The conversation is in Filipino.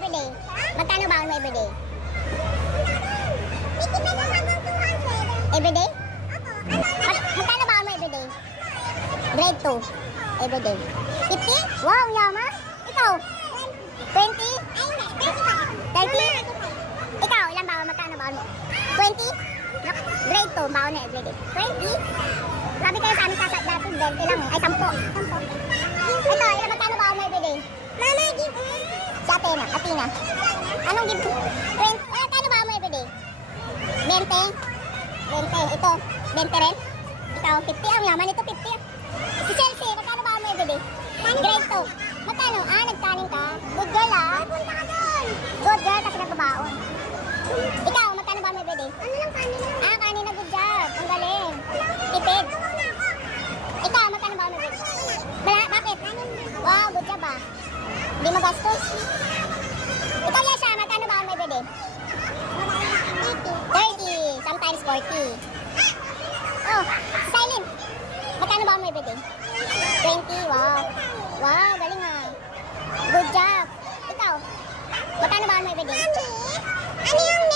everyday? Magkano baon mo everyday? 50 pesos hanggang 200. Everyday? Opo. Magkano baon mo everyday? Grade 2. Everyday. 50? Wow, yaman. Ikaw? 20? Ay, hindi. 30? Ikaw, ilan baon? Magkano baon mo? 20? Grade 2, baon na everyday. 20? Grabe kayo sa amin kasat dati, 20 lang. Ay, 10. 10. Ito, ilan magkano baon mo everyday? Mama, give me. Si Athena, Athena. Anong give? 20. Magkano baon mo everyday? 20? 20. Ito, 20 rin? Ikaw, 50. Ang yaman ito, 50. Si Chelsea, magkano baon mo everyday? Grade 2. Magkano? Nagkanin ka? Good girl Punta ka doon. Good girl kasi nagbabaon. Ikaw, magkano baon mo everyday? Ano lang kanin lang? Kanin na, good job. Ang galing. Tipid. Ikaw, magkano baon mo everyday? Bakit? Wow, good job Hindi magastos. Ikaw, Yasha, magkano baon mo everyday? 30. Sometimes 40. Oh, Silent. Magkano baon mo everyday? 20. Wow. Wow, galing Good job. Ikaw, magkano baon mo everyday? Ano yung